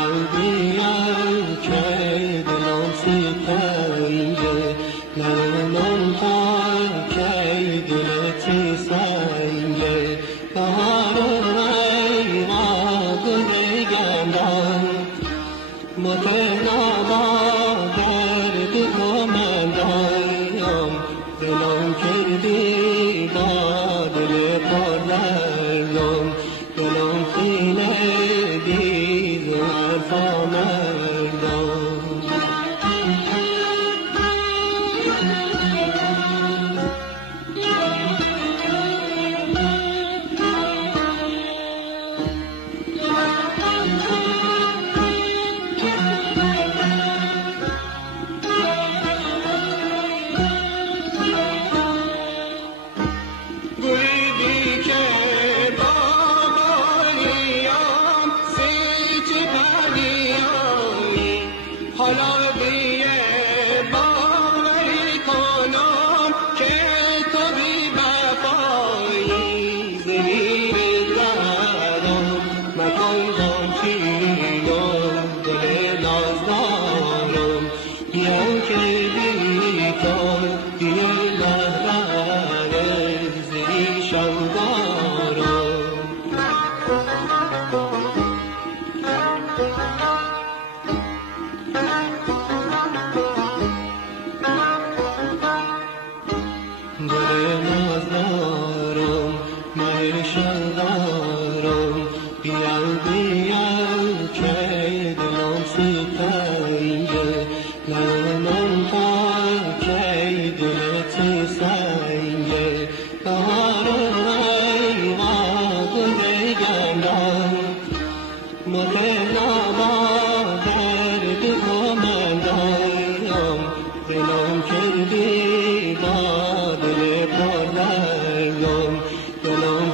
بیان بیان که دلم سپنجه نرمم تا که دلتی سنگه بهار ای ما گل گندم متناما درد تو من دایم دلم کردی با دل پر دردم دلم خیلی دیز و عرفا مردم حالا بیه باوری کنم که تو بی وفایی زمین زدم مکن جانچینم دل نازدارم بیان که بی تو دیه لحظه زی شنگارم گل نازدارم مهشان دارم بیان بیان که دلم سپنجه نرمم تا که دلتی سنگه بهار ای ما گل گندم متناما درد تو من دایم دلم کردی با دل پر دردم دلم